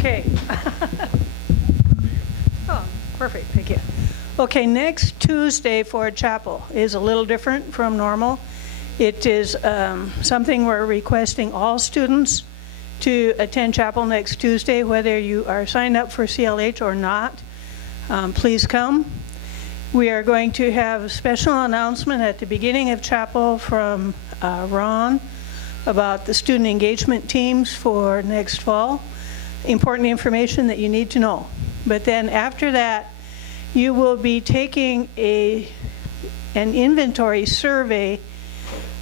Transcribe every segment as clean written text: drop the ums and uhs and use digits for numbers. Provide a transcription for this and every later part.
Okay. Oh, perfect, thank you. Okay, next Tuesday for chapel is a little different from normal. It is something we're requesting all students to attend chapel next Tuesday, whether you are signed up for CLH or not. Please come. We are going to have a special announcement at the beginning of chapel from Ron about the student engagement teams for next fall. Important information that you need to know. But then after that, you will be taking an inventory survey.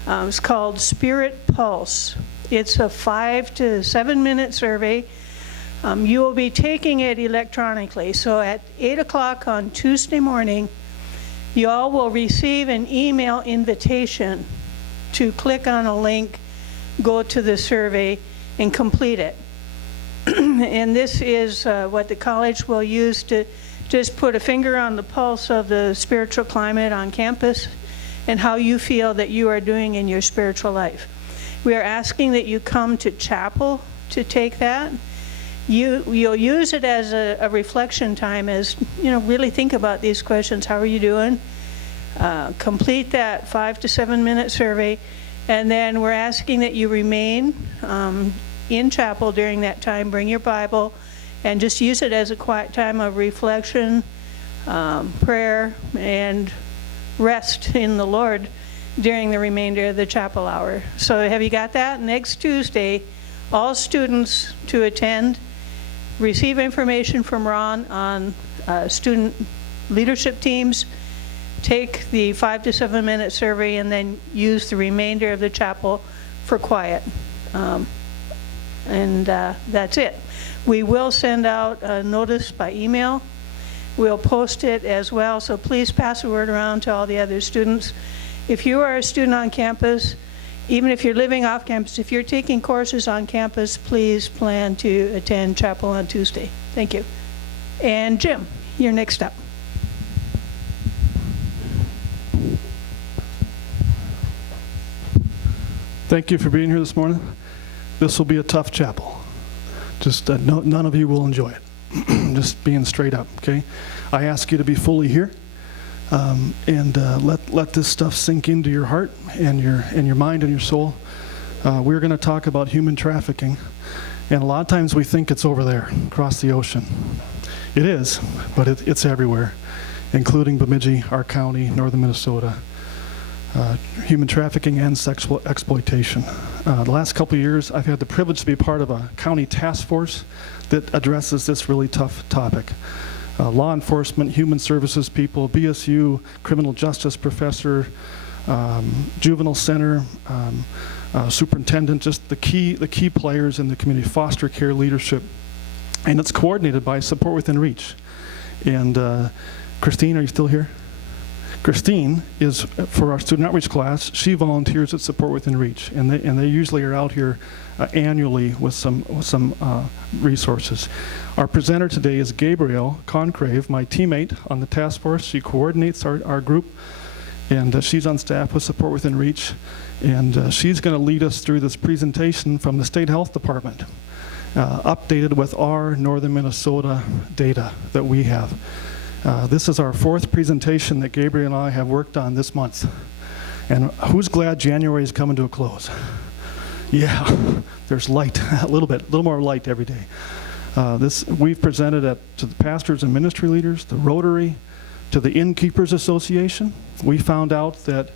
It's called Spirit Pulse. It's a 5 to 7 minute survey. You will be taking it electronically. So at 8 o'clock on Tuesday morning, you all will receive an email invitation to click on a link, go to the survey, and complete it. And this is what the college will use to just put a finger on the pulse of the spiritual climate on campus and how you feel that you are doing in your spiritual life. We are asking that you come to chapel to take that. You'll use it as a reflection time, as really think about these questions. How are you doing? Complete that 5 to 7 minute survey, and then we're asking that you remain in chapel during that time. Bring your Bible and just use it as a quiet time of reflection, prayer, and rest in the Lord during the remainder of the chapel hour. So have you got that? Next Tuesday, all students to attend, receive information from Ron on student leadership teams, take the 5 to 7 minute survey, and then use the remainder of the chapel for quiet. That's it. We will send out a notice by email. We'll post it as well, so please pass the word around to all the other students. If you are a student on campus, even if you're living off campus, if you're taking courses on campus, please plan to attend chapel on Tuesday. Thank you. And Jim, you're next up. Thank you for being here this morning. This will be a tough chapel. Just none of you will enjoy it. Just being straight up, okay? I ask you to be fully here and let this stuff sink into your heart and your mind and your soul. We're going to talk about human trafficking, and a lot of times we think it's over there, across the ocean. It is, but it's everywhere, including Bemidji, our county, northern Minnesota. Human trafficking and sexual exploitation. The last couple of years, I've had the privilege to be part of a county task force that addresses this really tough topic. Law enforcement, human services people, BSU, criminal justice professor, juvenile center, superintendent, just the key players in the community, foster care leadership. And it's coordinated by Support Within Reach. And Christine, are you still here? Christine is, for our student outreach class, she volunteers at Support Within Reach, and they usually are out here annually with some resources. Our presenter today is Gabrielle Congrave, my teammate on the task force. She coordinates our group, and she's on staff with Support Within Reach, and she's going to lead us through this presentation from the State Health Department, updated with our northern Minnesota data that we have. This is our 4th presentation that Gabrielle and I have worked on this month. And who's glad January is coming to a close? Yeah, there's light, a little more light every day. We've presented to the pastors and ministry leaders, the Rotary, to the Innkeepers Association. We found out that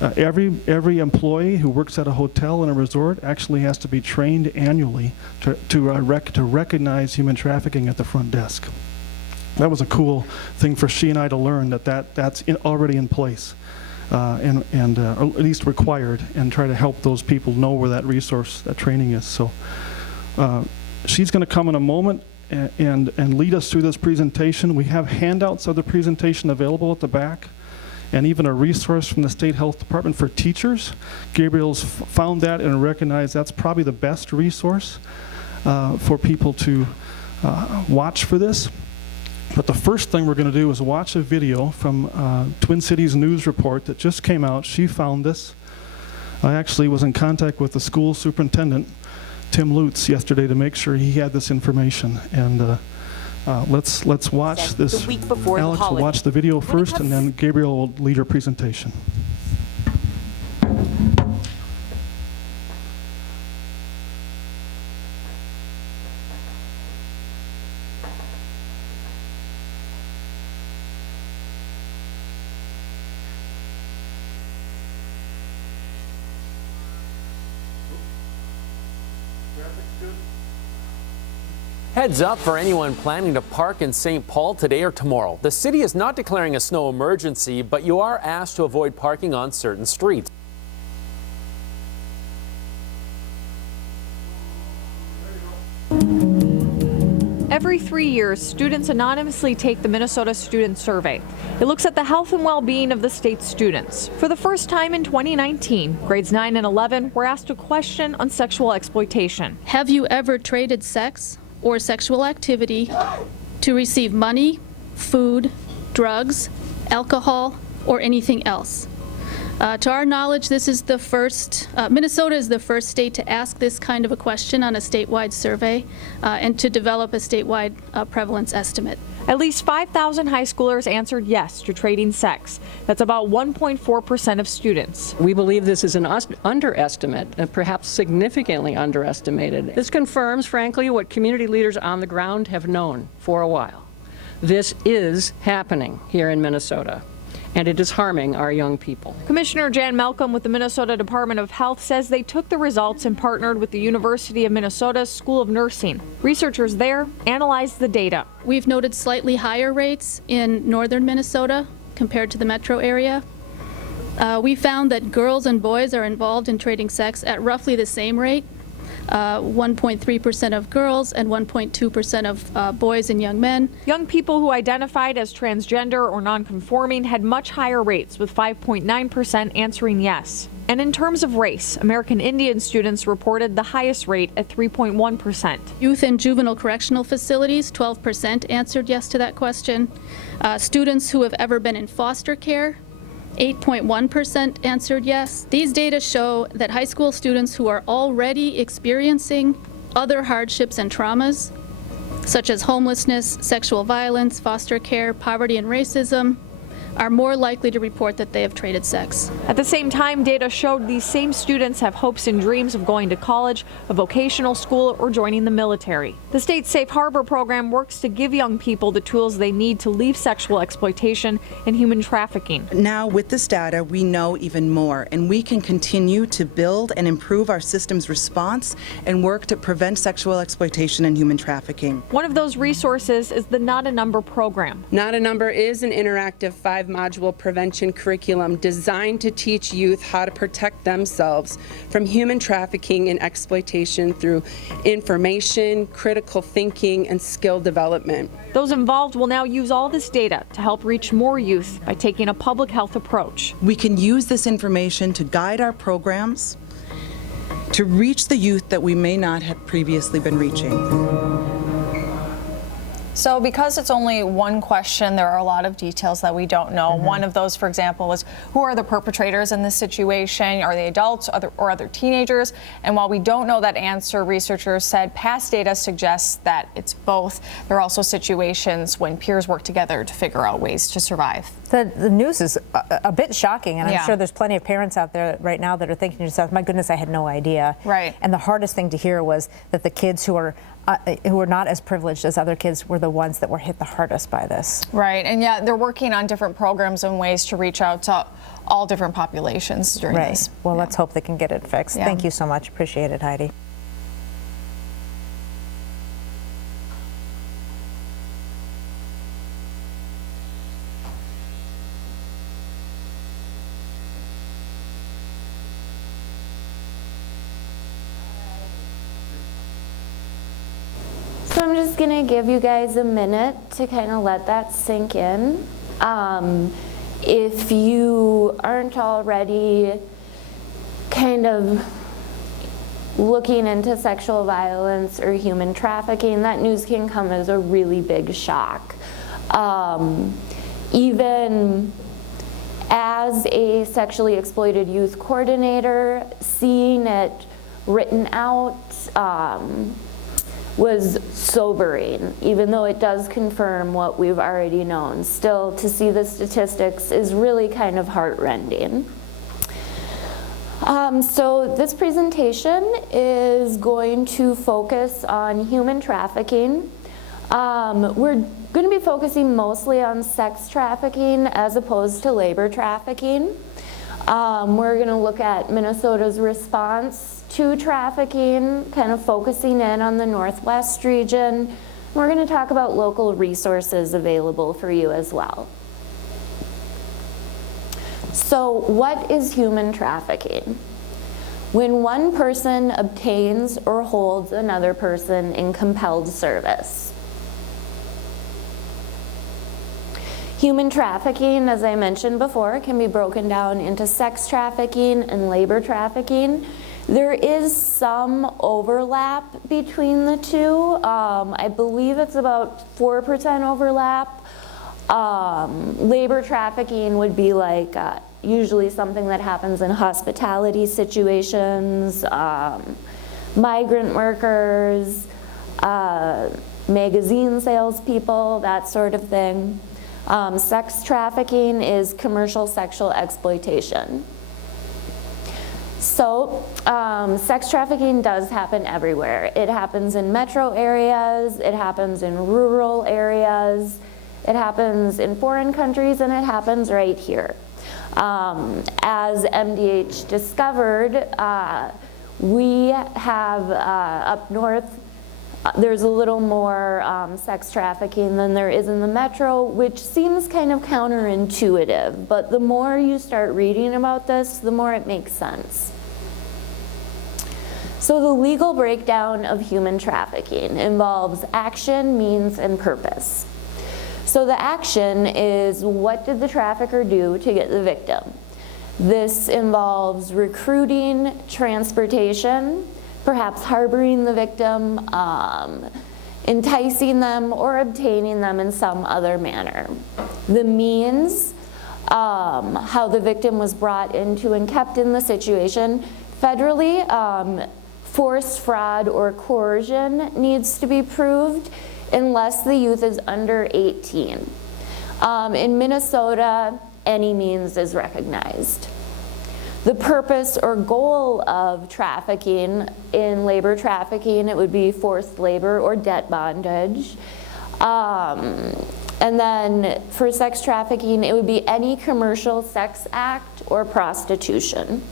every employee who works at a hotel and a resort actually has to be trained annually to recognize human trafficking at the front desk. That was a cool thing for she and I to learn, that's already in place, and or at least required, and try to help those people know where that resource, that training is. So she's going to come in a moment and lead us through this presentation. We have handouts of the presentation available at the back, and even a resource from the State Health Department for teachers. Gabrielle's found that and recognized that's probably the best resource for people to watch for this. But the first thing we're going to do is watch a video from Twin Cities News Report that just came out. She found this. I actually was in contact with the school superintendent Tim Lutz yesterday to make sure he had this information. And let's watch this. The week before the Alex will holiday. watch the video first, and then Gabrielle will lead her presentation. Heads up for anyone planning to park in St. Paul today or tomorrow. The city is not declaring a snow emergency, but you are asked to avoid parking on certain streets. Every 3 years, students anonymously take the Minnesota Student Survey. It looks at the health and well-being of the state's students. For the first time in 2019, grades 9 and 11 were asked a question on sexual exploitation. Have you ever traded sex or sexual activity to receive money, food, drugs, alcohol, or anything else? To our knowledge, this is the first, Minnesota is the first state to ask this kind of a question on a statewide survey and to develop a statewide prevalence estimate. At least 5,000 high schoolers answered yes to trading sex. That's about 1.4% of students. We believe this is an underestimate, and perhaps significantly underestimated. This confirms, frankly, what community leaders on the ground have known for a while. This is happening here in Minnesota, and it is harming our young people. Commissioner Jan Malcolm with the Minnesota Department of Health says they took the results and partnered with the University of Minnesota's School of Nursing. Researchers there analyzed the data. We've noted slightly higher rates in northern Minnesota compared to the metro area. We found that girls and boys are involved in trading sex at roughly the same rate. 1.3% of girls and 1.2% of boys and young men. Young people who identified as transgender or nonconforming had much higher rates, with 5.9% answering yes. And in terms of race, American Indian students reported the highest rate at 3.1%. Youth and juvenile correctional facilities, 12% answered yes to that question. Students who have ever been in foster care, 8.1% answered yes. These data show that high school students who are already experiencing other hardships and traumas, such as homelessness, sexual violence, foster care, poverty, and racism, are more likely to report that they have traded sex. At the same time, data showed these same students have hopes and dreams of going to college, a vocational school, or joining the military. The state's Safe Harbor program works to give young people the tools they need to leave sexual exploitation and human trafficking. Now, with this data, we know even more, and we can continue to build and improve our system's response and work to prevent sexual exploitation and human trafficking. One of those resources is the Not a Number program. Not a Number is an interactive 5-module prevention curriculum designed to teach youth how to protect themselves from human trafficking and exploitation through information, critical thinking, and skill development. Those involved will now use all this data to help reach more youth by taking a public health approach. We can use this information to guide our programs to reach the youth that we may not have previously been reaching. So because it's only one question, there are a lot of details that we don't know. One of those, for example, was who are the perpetrators in this situation? Are they adults or other teenagers? And while we don't know that answer, researchers said past data suggests that it's both. There are also situations when peers work together to figure out ways to survive. The news is a bit shocking, and I'm Yeah. sure there's plenty of parents out there right now that are thinking to themselves, my goodness, I had no idea. Right. And the hardest thing to hear was that the kids who are not as privileged as other kids were the ones that were hit the hardest by this. Right, and yeah, they're working on different programs and ways to reach out to all different populations during this. Well, let's hope they can get it fixed. Yeah. Thank you so much. Appreciate it, Heidi. So I'm just gonna give you guys a minute to kind of let that sink in. If you aren't already kind of looking into sexual violence or human trafficking, that news can come as a really big shock. Even as a sexually exploited youth coordinator, seeing it written out was sobering, even though it does confirm what we've already known. Still, to see the statistics is really kind of heartrending. So this presentation is going to focus on human trafficking. We're going to be focusing mostly on sex trafficking as opposed to labor trafficking. We're going to look at Minnesota's response to trafficking, kind of focusing in on the Northwest region. We're going to talk about local resources available for you as well. So what is human trafficking? When one person obtains or holds another person in compelled service. Human trafficking, as I mentioned before, can be broken down into sex trafficking and labor trafficking. There is some overlap between the two. I believe it's about 4% overlap. Labor trafficking would be like usually something that happens in hospitality situations, migrant workers, magazine salespeople, that sort of thing. Sex trafficking is commercial sexual exploitation. So, sex trafficking does happen everywhere. It happens in metro areas, it happens in rural areas, it happens in foreign countries, and it happens right here. As MDH discovered, we have up north, there's a little more sex trafficking than there is in the metro, which seems kind of counterintuitive, but the more you start reading about this, the more it makes sense. So the legal breakdown of human trafficking involves action, means, and purpose. So the action is, what did the trafficker do to get the victim? This involves recruiting, transportation, perhaps harboring the victim, enticing them, or obtaining them in some other manner. The means, how the victim was brought into and kept in the situation. Federally, forced fraud or coercion needs to be proved unless the youth is under 18. In Minnesota, any means is recognized. The purpose or goal of trafficking, in labor trafficking, it would be forced labor or debt bondage. And then for sex trafficking, it would be any commercial sex act or prostitution.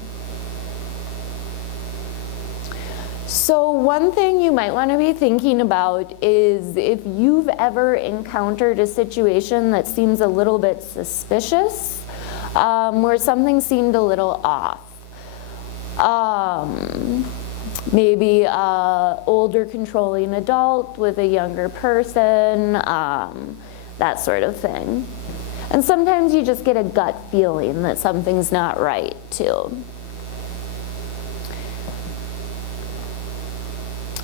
So one thing you might want to be thinking about is if you've ever encountered a situation that seems a little bit suspicious, where something seemed a little off. Maybe an older controlling adult with a younger person, that sort of thing. And sometimes you just get a gut feeling that something's not right too.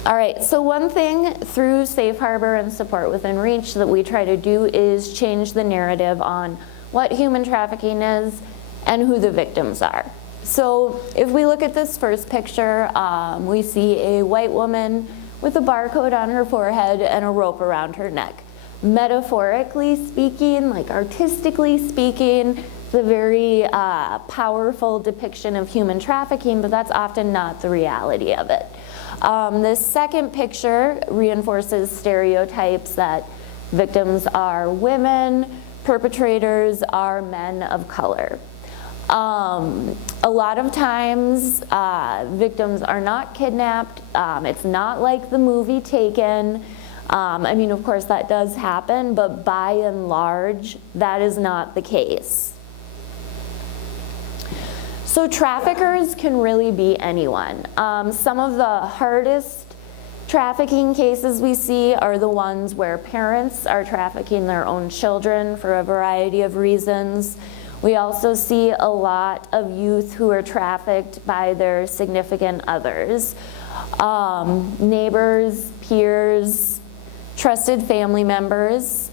All right, so one thing through Safe Harbor and Support Within Reach that we try to do is change the narrative on what human trafficking is and who the victims are. So if we look at this first picture, we see a white woman with a barcode on her forehead and a rope around her neck. Metaphorically speaking, like artistically speaking, it's a very powerful depiction of human trafficking, but that's often not the reality of it. This second picture reinforces stereotypes that victims are women, perpetrators are men of color. A lot of times, victims are not kidnapped. It's not like the movie Taken. I mean, of course, that does happen, but by and large, that is not the case. So traffickers can really be anyone. Some of the hardest trafficking cases we see are the ones where parents are trafficking their own children for a variety of reasons. We also see a lot of youth who are trafficked by their significant others. Neighbors, peers, trusted family members.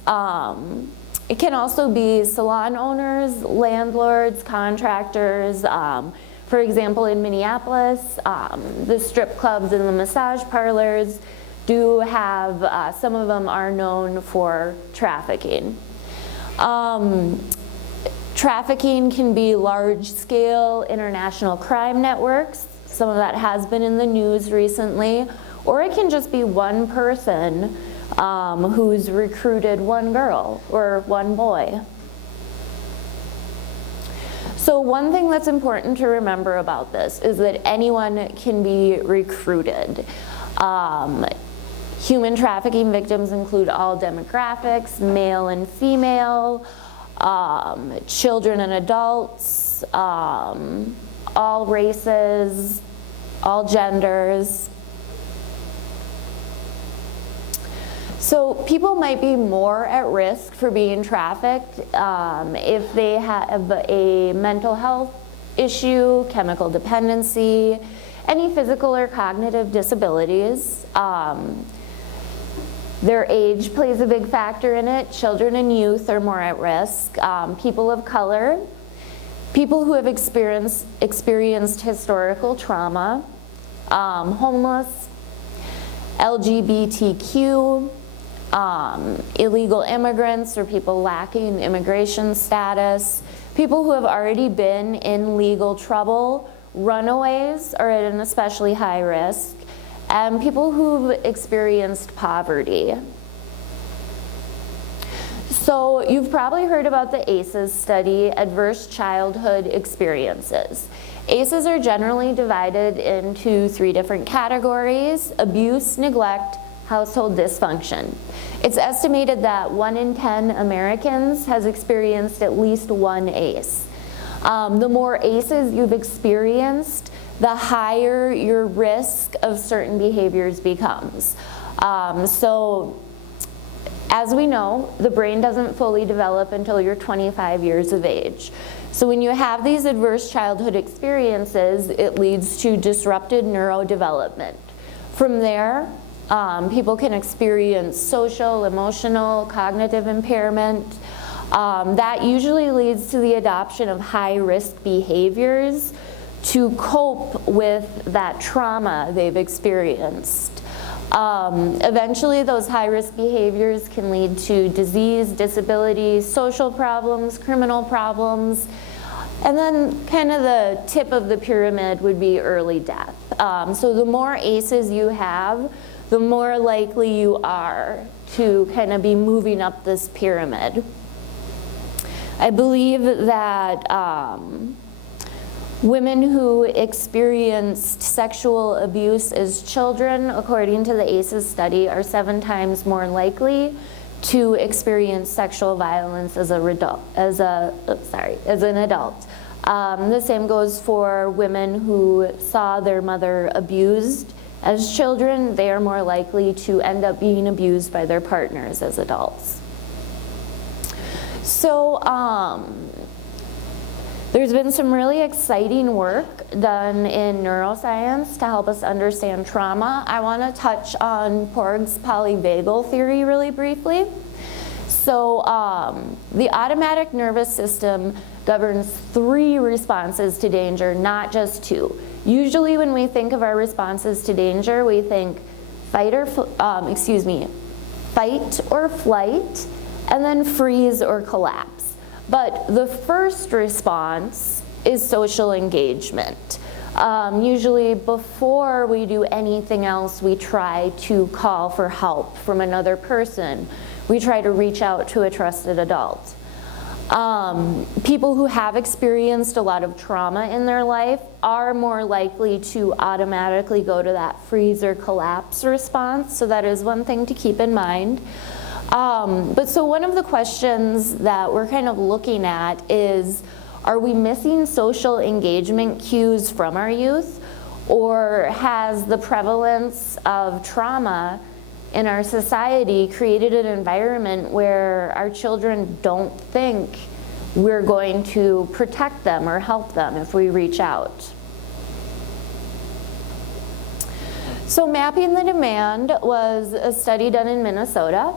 It can also be salon owners, landlords, contractors, For example, in Minneapolis, the strip clubs and the massage parlors do have, some of them are known for trafficking. Trafficking can be large-scale international crime networks. Some of that has been in the news recently. Or it can just be one person who's recruited one girl or one boy. So one thing that's important to remember about this is that anyone can be recruited. Human trafficking victims include all demographics, male and female, children and adults, all races, all genders. So people might be more at risk for being trafficked if they have a mental health issue, chemical dependency, any physical or cognitive disabilities. Their age plays a big factor in it. Children and youth are more at risk. People of color, people who have experienced historical trauma, homeless, LGBTQ, illegal immigrants or people lacking immigration status, people who have already been in legal trouble, runaways are at an especially high risk, and people who've experienced poverty. So you've probably heard about the ACEs study, Adverse Childhood Experiences. ACEs are generally divided into 3 different categories: abuse, neglect, household dysfunction. It's estimated that 1 in 10 Americans has experienced at least one ACE. The more ACEs you've experienced, the higher your risk of certain behaviors becomes. So as we know, the brain doesn't fully develop until you're 25 years of age. So when you have these adverse childhood experiences, it leads to disrupted neurodevelopment. From there, people can experience social, emotional, cognitive impairment. That usually leads to the adoption of high-risk behaviors to cope with that trauma they've experienced. Eventually, those high-risk behaviors can lead to disease, disability, social problems, criminal problems, and then kind of the tip of the pyramid would be early death. So the more ACEs you have, the more likely you are to kind of be moving up this pyramid. I believe that women who experienced sexual abuse as children, according to the ACEs study, are 7 times more likely to experience sexual violence as an adult. The same goes for women who saw their mother abused as children. They are more likely to end up being abused by their partners as adults. So there's been some really exciting work done in neuroscience to help us understand trauma. I want to touch on Porges' polyvagal theory really briefly. So the automatic nervous system governs 3 responses to danger, not just 2. Usually when we think of our responses to danger, we think fight or flight, and then freeze or collapse. But the first response is social engagement. Usually before we do anything else, we try to call for help from another person. We try to reach out to a trusted adult. People who have experienced a lot of trauma in their life are more likely to automatically go to that freeze or collapse response, so that is one thing to keep in mind. But so one of the questions that we're kind of looking at is, are we missing social engagement cues from our youth, or has the prevalence of trauma in our society created an environment where our children don't think we're going to protect them or help them if we reach out? So mapping the demand was a study done in Minnesota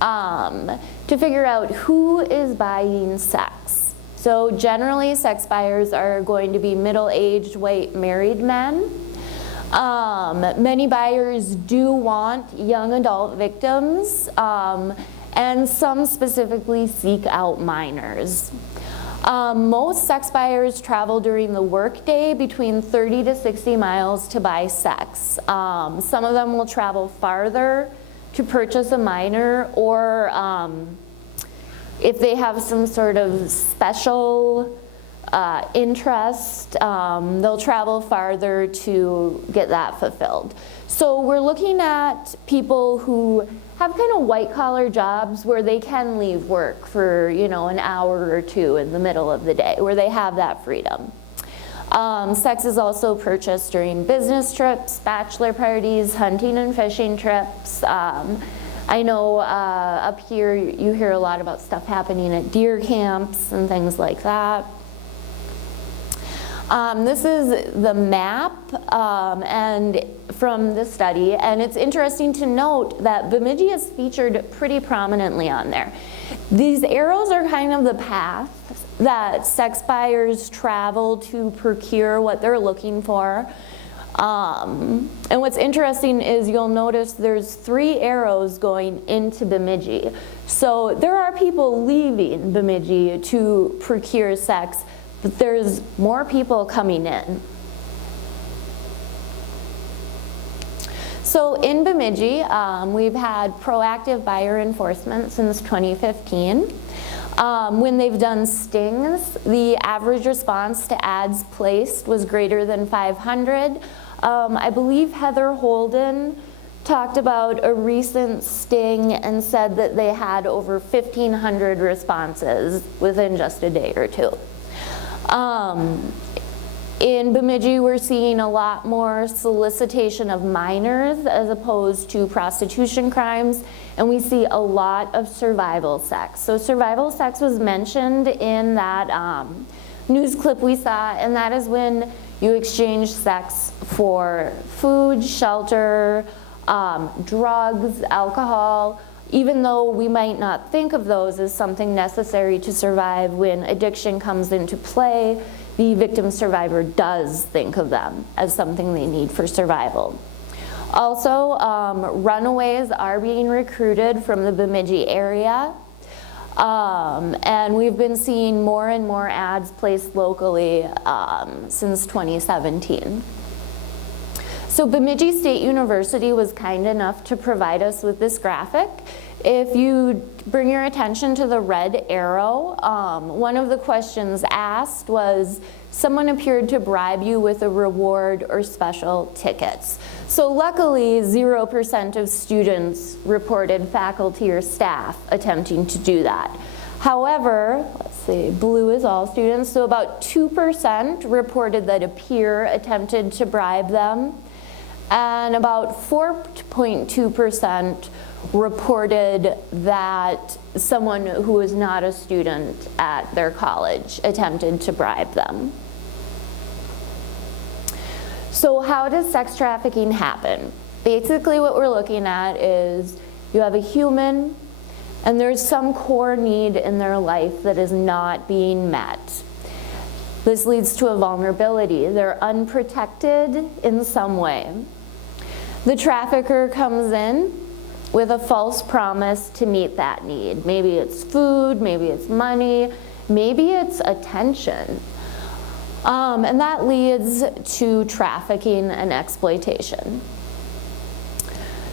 to figure out who is buying sex. So generally, sex buyers are going to be middle-aged, white, married men. Many buyers do want young adult victims, and some specifically seek out minors. Most sex buyers travel during the workday between 30 to 60 miles to buy sex. Some of them will travel farther to purchase a minor, or if they have some sort of special interest, they'll travel farther to get that fulfilled. So we're looking at people who have kind of white-collar jobs where they can leave work for, you know, an hour or two in the middle of the day, where they have that freedom. Sex is also purchased during business trips, bachelor parties, hunting and fishing trips. I know up here you hear a lot about stuff happening at deer camps and things like that. This is the map and from the study, and it's interesting to note that Bemidji is featured pretty prominently on there. These arrows are kind of the path that sex buyers travel to procure what they're looking for. And what's interesting is you'll notice there's 3 arrows going into Bemidji. So there are people leaving Bemidji to procure sex, but there's more people coming in. So in Bemidji, we've had proactive buyer enforcement since 2015. When they've done stings, the average response to ads placed was greater than 500. I believe Heather Holden talked about a recent sting and said that they had over 1,500 responses within just a day or two. In Bemidji, we're seeing a lot more solicitation of minors as opposed to prostitution crimes, and we see a lot of survival sex. So survival sex was mentioned in that news clip we saw, and that is when you exchange sex for food, shelter, drugs, alcohol, even though we might not think of those as something necessary to survive. When addiction comes into play, the victim survivor does think of them as something they need for survival. Also, runaways are being recruited from the Bemidji area. And we've been seeing more and more ads placed locally since 2017. So Bemidji State University was kind enough to provide us with this graphic. If you bring your attention to the red arrow, one of the questions asked was, someone appeared to bribe you with a reward or special tickets. So luckily, 0% of students reported faculty or staff attempting to do that. However, let's see, blue is all students, so about 2% reported that a peer attempted to bribe them, and about 4.2% reported that someone who was not a student at their college attempted to bribe them. So how does sex trafficking happen? Basically what we're looking at is you have a human and there's some core need in their life that is not being met. This leads to a vulnerability. They're unprotected in some way. The trafficker comes in with a false promise to meet that need. Maybe it's food, maybe it's money, maybe it's attention. And that leads to trafficking and exploitation.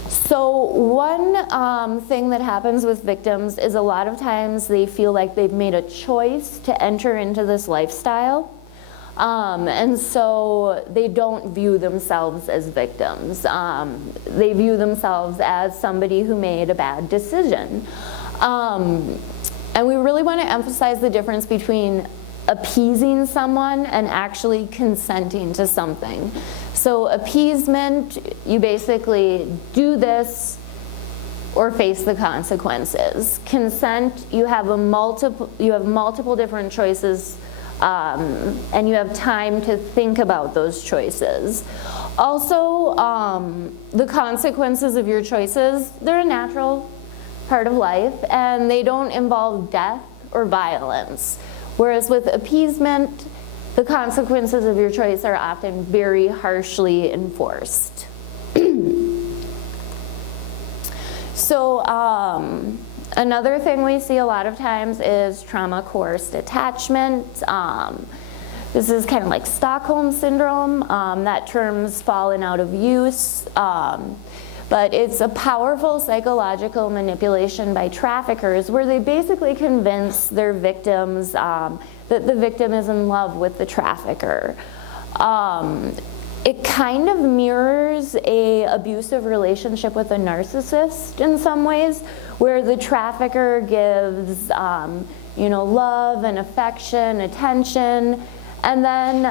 So one thing that happens with victims is a lot of times they feel like they've made a choice to enter into this lifestyle. And so they don't view themselves as victims. They view themselves as somebody who made a bad decision. And we really want to emphasize the difference between appeasing someone and actually consenting to something. So appeasement, you basically do this or face the consequences. Consent, you have multiple different choices, and you have time to think about those choices. Also, the consequences of your choices, they're a natural part of life, and they don't involve death or violence. Whereas with appeasement, the consequences of your choice are often very harshly enforced. So another thing we see a lot of times is trauma-coerced attachment. This is kind of like Stockholm Syndrome. That term's fallen out of use. But it's a powerful psychological manipulation by traffickers where they basically convince their victims that the victim is in love with the trafficker. It kind of mirrors an abusive relationship with a narcissist in some ways, where the trafficker gives love and affection, attention, and then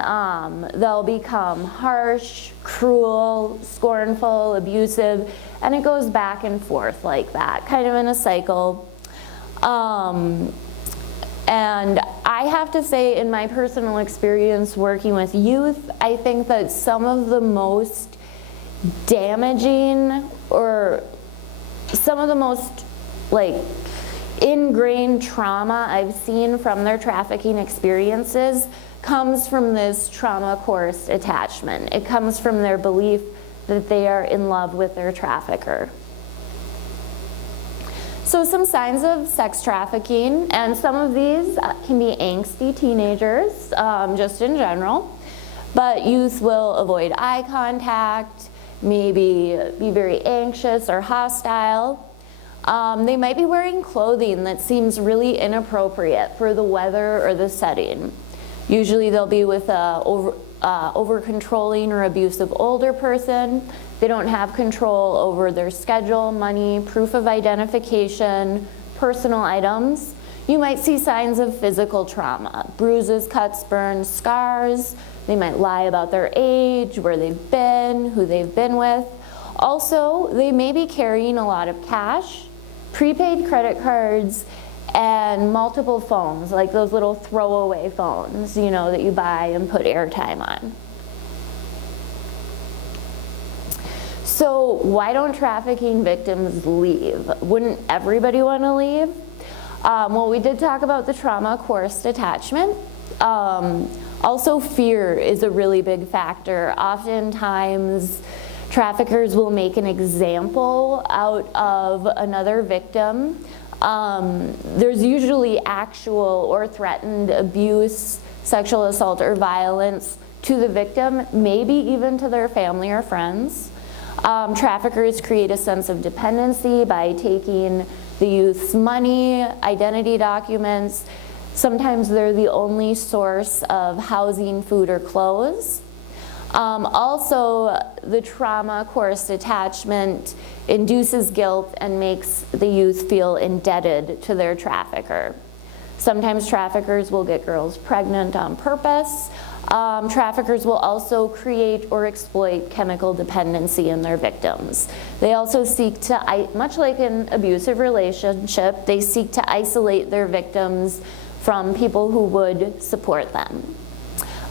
they'll become harsh, cruel, scornful, abusive, and it goes back and forth like that, kind of in a cycle. And I have to say, in my personal experience working with youth, I think that some of the most damaging or some of the most ingrained trauma I've seen from their trafficking experiences comes from this trauma-coerced attachment. It comes from their belief that they are in love with their trafficker. So some signs of sex trafficking, and some of these can be angsty teenagers, just in general. But youth will avoid eye contact, maybe be very anxious or hostile. They might be wearing clothing that seems really inappropriate for the weather or the setting. Usually they'll be with a over-controlling or abusive older person. They don't have control over their schedule, money, proof of identification, personal items. You might see signs of physical trauma, bruises, cuts, burns, scars. They might lie about their age, where they've been, who they've been with. Also, they may be carrying a lot of cash, prepaid credit cards, and multiple phones, like those little throwaway phones, that you buy and put airtime on. So why don't trafficking victims leave? Wouldn't everybody want to leave? Well, we did talk about the trauma-coerced attachment. Also, fear is a really big factor. Oftentimes, traffickers will make an example out of another victim. There's usually actual or threatened abuse, sexual assault, or violence to the victim, maybe even to their family or friends. Traffickers create a sense of dependency by taking the youth's money, identity documents. Sometimes they're the only source of housing, food, or clothes. Also, the trauma-coerced attachment induces guilt and makes the youth feel indebted to their trafficker. Sometimes traffickers will get girls pregnant on purpose. Traffickers will also create or exploit chemical dependency in their victims. They also seek to, much like an abusive relationship, they seek to isolate their victims from people who would support them.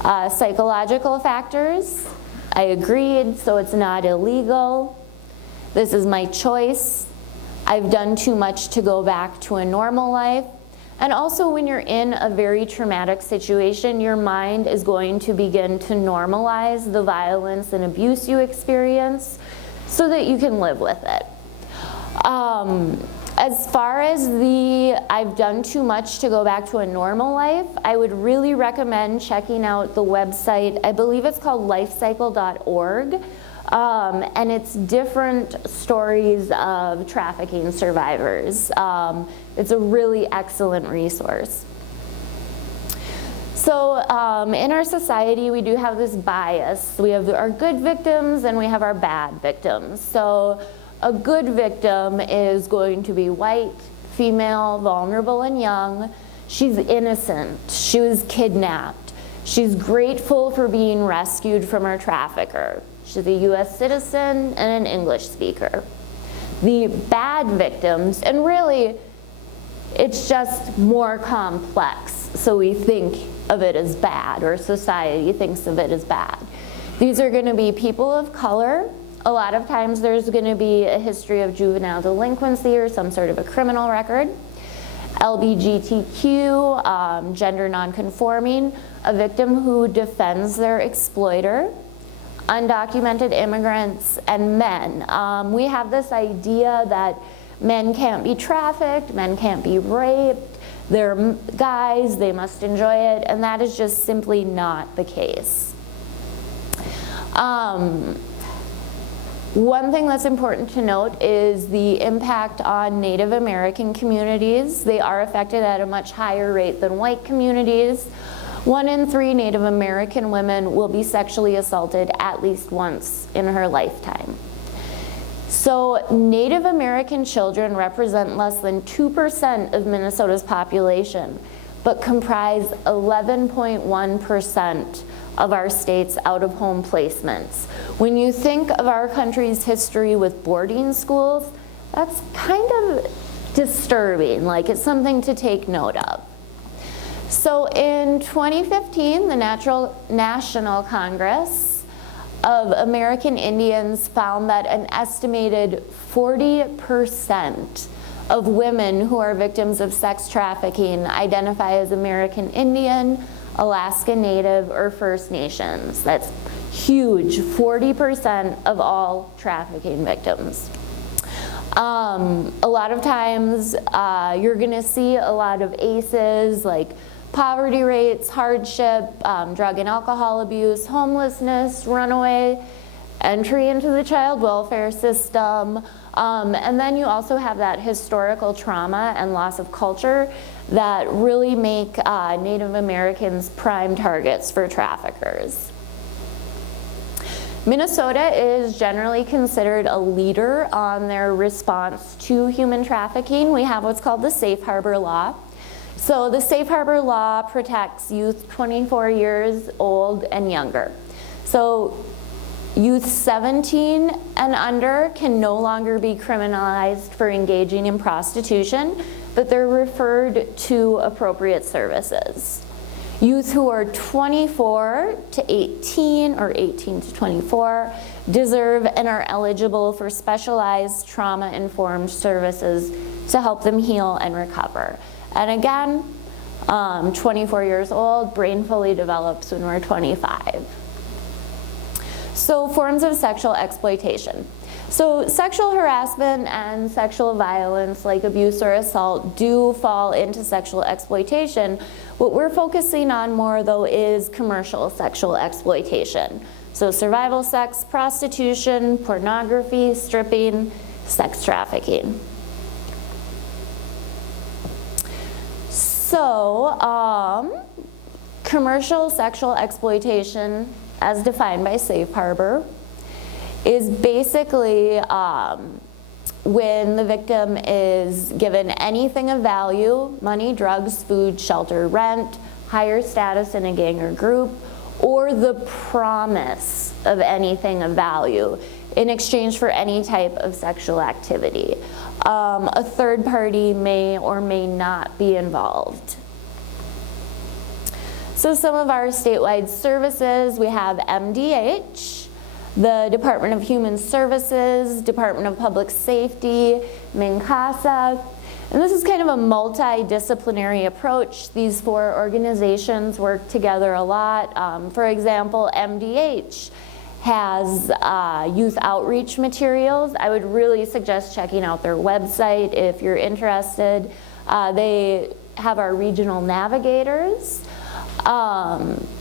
Psychological factors, I agreed, so it's not illegal. This is my choice. I've done too much to go back to a normal life. And also, when you're in a very traumatic situation, your mind is going to begin to normalize the violence and abuse you experience so that you can live with it. As far as I've done too much to go back to a normal life, I would really recommend checking out the website. I believe it's called lifecycle.org. And it's different stories of trafficking survivors. It's a really excellent resource. So in our society, we do have this bias. We have our good victims and we have our bad victims. So a good victim is going to be white, female, vulnerable, and young. She's innocent. She was kidnapped. She's grateful for being rescued from her trafficker. She's a US citizen and an English speaker. The bad victims, and really, it's just more complex, so we think of it as bad, or society thinks of it as bad. These are going to be people of color. A lot of times there's going to be a history of juvenile delinquency or some sort of a criminal record. LGBTQ, gender nonconforming, a victim who defends their exploiter, undocumented immigrants, and men. We have this idea that men can't be trafficked, men can't be raped, they're guys, they must enjoy it, and that is just simply not the case. One thing that's important to note is the impact on Native American communities. They are affected at a much higher rate than white communities. 1 in 3 Native American women will be sexually assaulted at least once in her lifetime. So Native American children represent less than 2% of Minnesota's population, but comprise 11.1% of our state's out-of-home placements. When you think of our country's history with boarding schools, that's kind of disturbing, like it's something to take note of. So in 2015, the National Congress of American Indians found that an estimated 40% of women who are victims of sex trafficking identify as American Indian, Alaska Native, or First Nations. That's huge, 40% of all trafficking victims. A lot of times you're gonna see a lot of ACEs like poverty rates, hardship, drug and alcohol abuse, homelessness, runaway, entry into the child welfare system, and then you also have that historical trauma and loss of culture that really make Native Americans prime targets for traffickers. Minnesota is generally considered a leader on their response to human trafficking. We have what's called the Safe Harbor Law. So the Safe Harbor Law protects youth 24 years old and younger. So youth 17 and under can no longer be criminalized for engaging in prostitution, but they're referred to appropriate services. Youth who are 24 to 18 or 18 to 24 deserve and are eligible for specialized trauma-informed services to help them heal and recover. And again, 24 years old, brain fully develops when we're 25. So forms of sexual exploitation. So sexual harassment and sexual violence like abuse or assault do fall into sexual exploitation. What we're focusing on more though is commercial sexual exploitation. So survival sex, prostitution, pornography, stripping, sex trafficking. So commercial sexual exploitation as defined by Safe Harbor is basically when the victim is given anything of value, money, drugs, food, shelter, rent, higher status in a gang or group, or the promise of anything of value in exchange for any type of sexual activity. A third party may or may not be involved. So some of our statewide services, we have MDH, the Department of Human Services, Department of Public Safety, MNCASA, and this is kind of a multidisciplinary approach. These 4 organizations work together a lot. For example, MDH has youth outreach materials. I would really suggest checking out their website if you're interested. They have our regional navigators.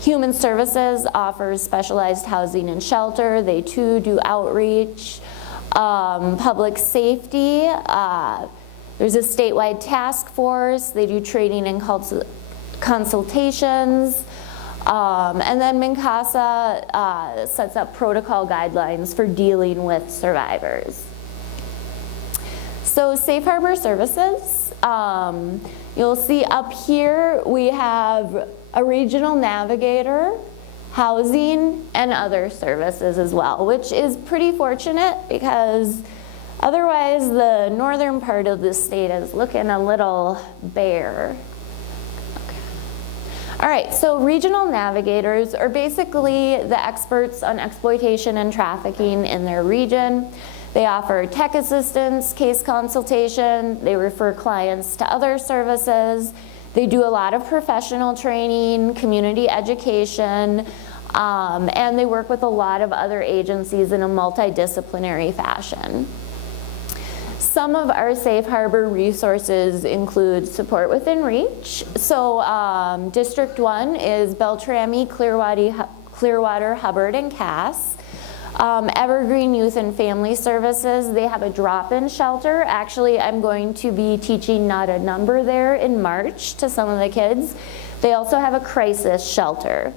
Human Services offers specialized housing and shelter. They too do outreach. Public Safety, there's a statewide task force. They do training and consultations. And then MNCASA sets up protocol guidelines for dealing with survivors. So Safe Harbor Services, you'll see up here we have a regional navigator, housing, and other services as well, which is pretty fortunate because otherwise the northern part of the state is looking a little bare. All right, so regional navigators are basically the experts on exploitation and trafficking in their region. They offer tech assistance, case consultation, they refer clients to other services. They do a lot of professional training, community education, and they work with a lot of other agencies in a multidisciplinary fashion. Some of our Safe Harbor resources include support within reach. So District 1 is Beltrami, Clearwater, Hubbard, and Cass. Evergreen Youth and Family Services, they have a drop-in shelter. Actually, I'm going to be teaching Not a Number there in March to some of the kids. They also have a crisis shelter.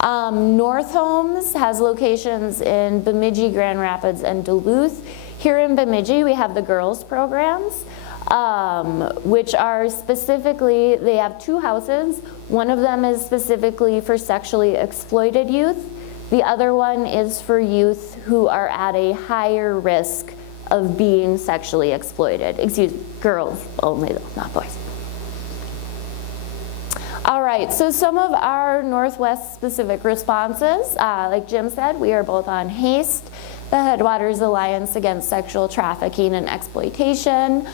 North Homes has locations in Bemidji, Grand Rapids, and Duluth. Here in Bemidji, we have the girls programs, which are specifically, they have 2 houses. One of them is specifically for sexually exploited youth. The other one is for youth who are at a higher risk of being sexually exploited. Excuse me, girls only though, not boys. All right, so some of our Northwest specific responses, like Jim said, we are both on HAASTE, the Headwaters Alliance Against Sexual Trafficking and Exploitation.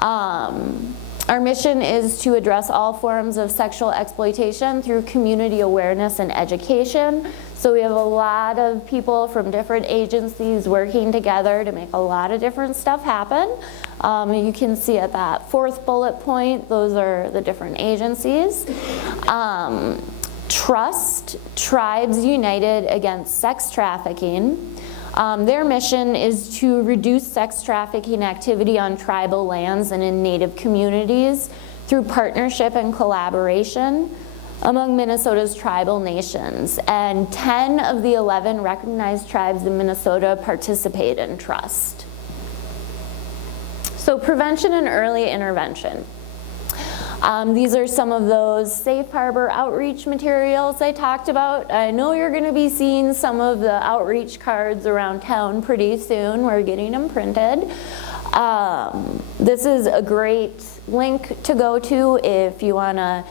Our mission is to address all forms of sexual exploitation through community awareness and education. So we have a lot of people from different agencies working together to make a lot of different stuff happen. You can see at that 4th bullet point, those are the different agencies. Trust, Tribes United Against Sex Trafficking. Their mission is to reduce sex trafficking activity on tribal lands and in Native communities through partnership and collaboration among Minnesota's tribal nations. And 10 of the 11 recognized tribes in Minnesota participate in Trust. So prevention and early intervention. These are some of those Safe Harbor outreach materials I talked about. I know you're going to be seeing some of the outreach cards around town pretty soon. We're getting them printed. This is a great link to go to if you want to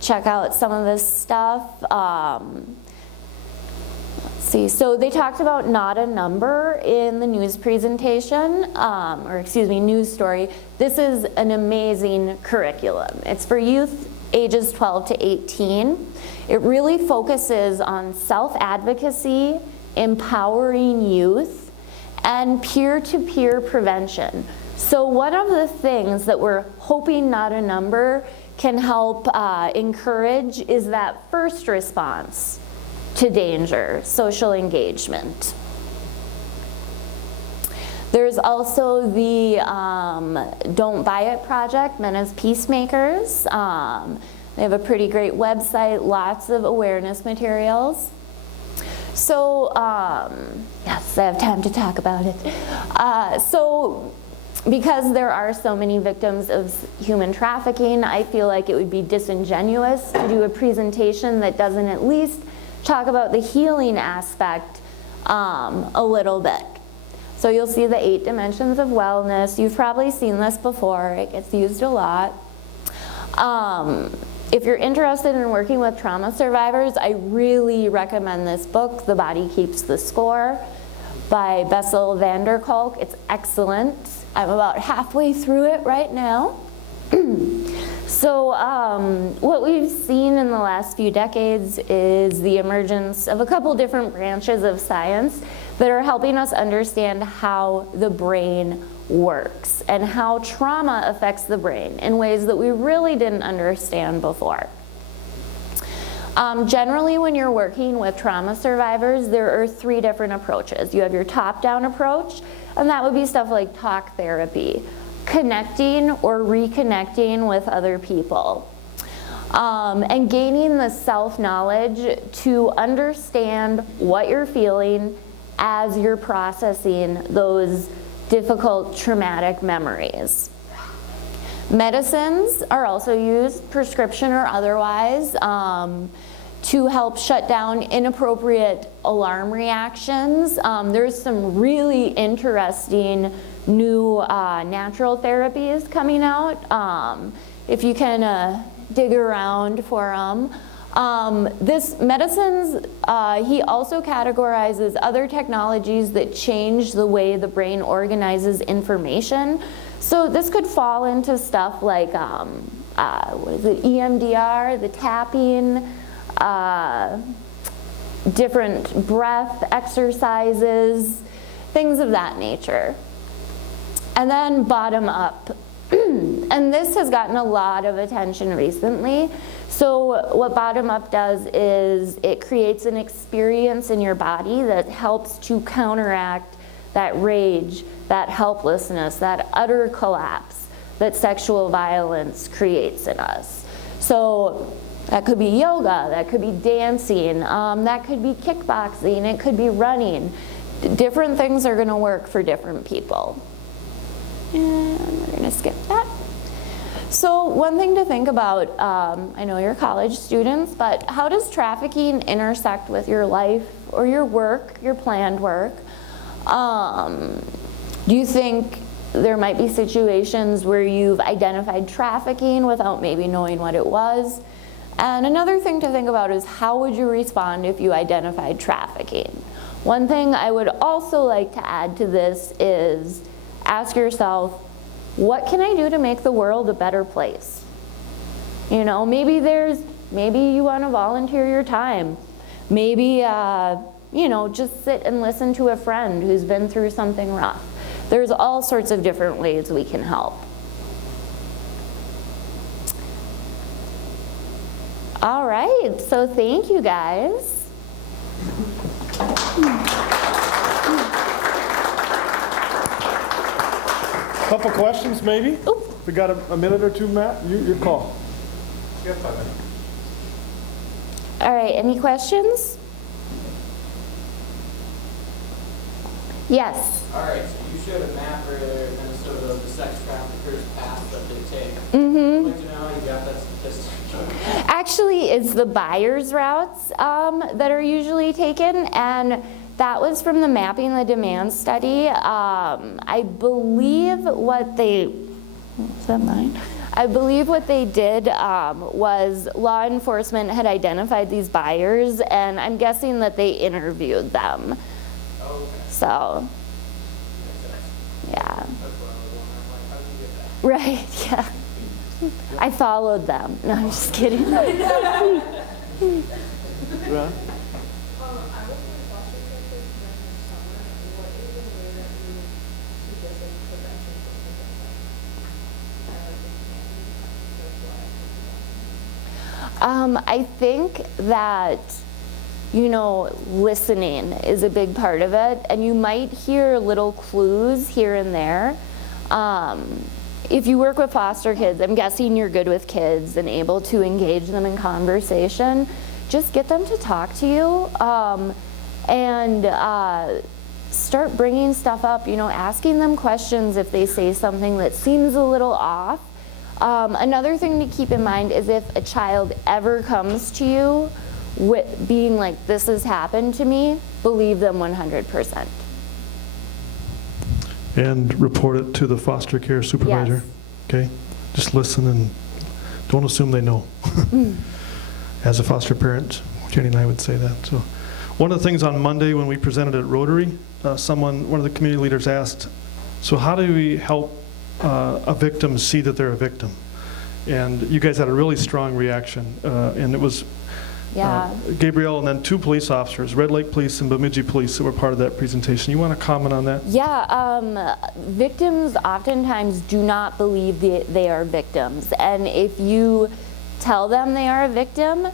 check out some of this stuff. Let's see, so they talked about Not a Number in the news presentation, or excuse me, news story. This is an amazing curriculum. It's for youth ages 12 to 18. It really focuses on self-advocacy, empowering youth, and peer-to-peer prevention. So one of the things that we're hoping Not a Number can help encourage is that first response to danger, social engagement. There's also the Don't Buy It project, Men as Peacemakers. They have a pretty great website, lots of awareness materials. So, yes, I have time to talk about it. So, because there are so many victims of human trafficking, I feel like it would be disingenuous to do a presentation that doesn't at least talk about the healing aspect a little bit. So you'll see the 8 dimensions of wellness. You've probably seen this before. It gets used a lot. If you're interested in working with trauma survivors, I really recommend this book, The Body Keeps the Score, by Bessel van der Kolk. It's excellent. I'm about halfway through it right now. So what we've seen in the last few decades is the emergence of a couple different branches of science that are helping us understand how the brain works and how trauma affects the brain in ways that we really didn't understand before. Generally, when you're working with trauma survivors, there are 3 different approaches. You have your top-down approach, and that would be stuff like talk therapy, connecting or reconnecting with other people, and gaining the self-knowledge to understand what you're feeling as you're processing those difficult traumatic memories. Medicines are also used, prescription or otherwise, to help shut down inappropriate alarm reactions. There's some really interesting new natural therapies coming out. If you can dig around for them. This medicines, he also categorizes other technologies that change the way the brain organizes information. So this could fall into stuff like, what is it, EMDR, the tapping, different breath exercises, things of that nature. And then bottom up. And this has gotten a lot of attention recently. So what bottom up does is it creates an experience in your body that helps to counteract that rage, that helplessness, that utter collapse that sexual violence creates in us. So that could be yoga, that could be dancing, that could be kickboxing, it could be running. Different things are gonna work for different people. And we're gonna skip that. So one thing to think about, I know you're college students, but how does trafficking intersect with your life or your work, your planned work? Do you think there might be situations where you've identified trafficking without maybe knowing what it was? And another thing to think about is how would you respond if you identified trafficking? One thing I would also like to add to this is ask yourself, what can I do to make the world a better place? You know, maybe you want to volunteer your time. Maybe, you know, just sit and listen to a friend who's been through something rough. There's all sorts of different ways we can help. All right, so thank you guys. Couple questions, maybe? Oop. We got a minute or two, Matt? Your call. All right, any questions? Yes. All right, so you showed a map earlier in Minnesota of the sex traffickers' path that they take. Mm-hmm. I'd like to know how you got that statistic. Actually, it's the buyer's routes that are usually taken, and that was from the Mapping the Demand study. I believe what they, is that mine? I believe what they did was law enforcement had identified these buyers, and I'm guessing that they interviewed them. Oh, okay. So, yeah. That's what I was wondering, like, how did you get that? Right, yeah. I followed them. No, I'm just kidding. I think that, you know, listening is a big part of it, and you might hear little clues here and there. If you work with foster kids, I'm guessing you're good with kids and able to engage them in conversation. Just get them to talk to you and start bringing stuff up, you know, asking them questions if they say something that seems a little off. Another thing to keep in mind is if a child ever comes to you with being like, this has happened to me, believe them 100%. And report it to the foster care supervisor. Yes. Okay? Just listen and don't assume they know. As a foster parent, Jenny and I would say that. So, one of the things on Monday when we presented at Rotary, one of the community leaders asked, so how do we help a victim see that they're a victim? And you guys had a really strong reaction, and it was Gabrielle and then 2 police officers, Red Lake Police and Bemidji Police, that were part of that presentation. You want to comment on that? Yeah, victims oftentimes do not believe they are victims. And if you tell them they are a victim,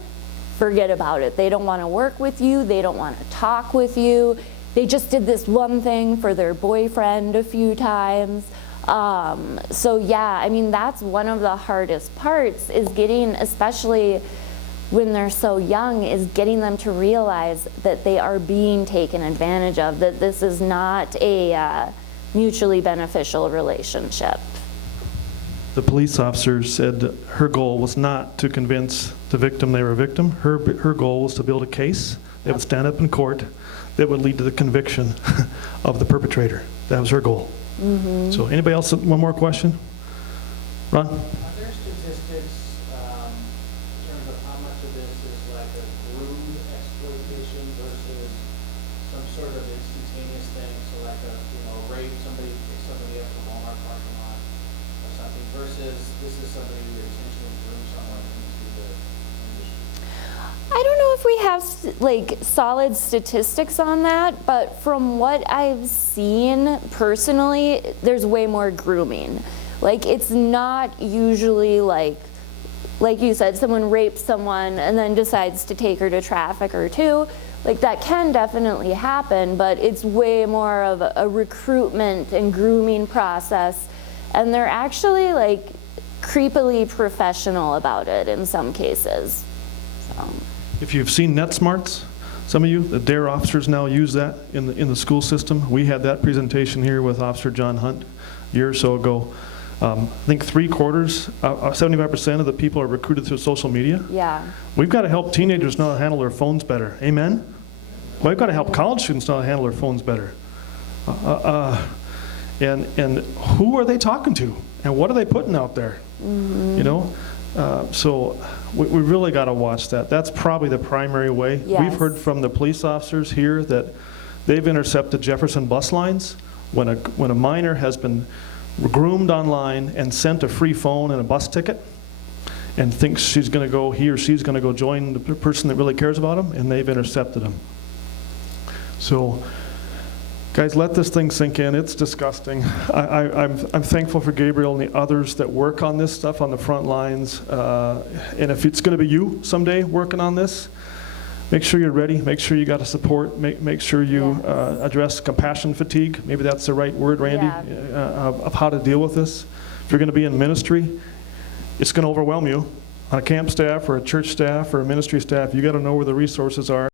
forget about it. They don't want to work with you. They don't want to talk with you. They just did this one thing for their boyfriend a few times. So yeah, I mean, that's one of the hardest parts is getting, especially when they're so young, is getting them to realize that they are being taken advantage of, that this is not a mutually beneficial relationship. The police officer said that her goal was not to convince the victim they were a victim. Her goal was to build a case that would stand up in court that would lead to the conviction of the perpetrator. That was her goal. Mm-hmm. So anybody else, one more question? Ron? Are there statistics in terms of how how much of this is like a groomed exploitation versus some sort of instantaneous thing, so like a, rape, somebody picks somebody up in a Walmart parking lot or something, versus this is somebody who intentionally groomed someone into the industry? I don't know if we have like solid statistics on that, but from what I've seen personally, there's way more grooming. Like it's not usually like you said, someone rapes someone and then decides to take her to traffic or two. Like that can definitely happen, but it's way more of a recruitment and grooming process. And they're actually like creepily professional about it in some cases. So. If you've seen NetSmarts, some of you, the DARE officers now use that in the school system. We had that presentation here with Officer John Hunt a year or so ago. I think 75% of the people are recruited through social media. Yeah. We've got to help teenagers know how to handle their phones better. Amen? Well, we've got to help college students know how to handle their phones better. And who are they talking to? And what are they putting out there? Mm-hmm. So we really got to watch that. That's probably the primary way. Yes. We've heard from the police officers here that they've intercepted Jefferson bus lines when a minor has been groomed online and sent a free phone and a bus ticket and thinks he or she's going to go join the person that really cares about him, and they've intercepted him. So guys, let this thing sink in. It's disgusting. I'm thankful for Gabrielle and the others that work on this stuff on the front lines. And if it's going to be you someday working on this, make sure you're ready. Make sure you got a support. Make sure you address compassion fatigue. Maybe that's the right word, Randy, of how to deal with this. If you're going to be in ministry, it's going to overwhelm you. On a camp staff or a church staff or a ministry staff, you got to know where the resources are.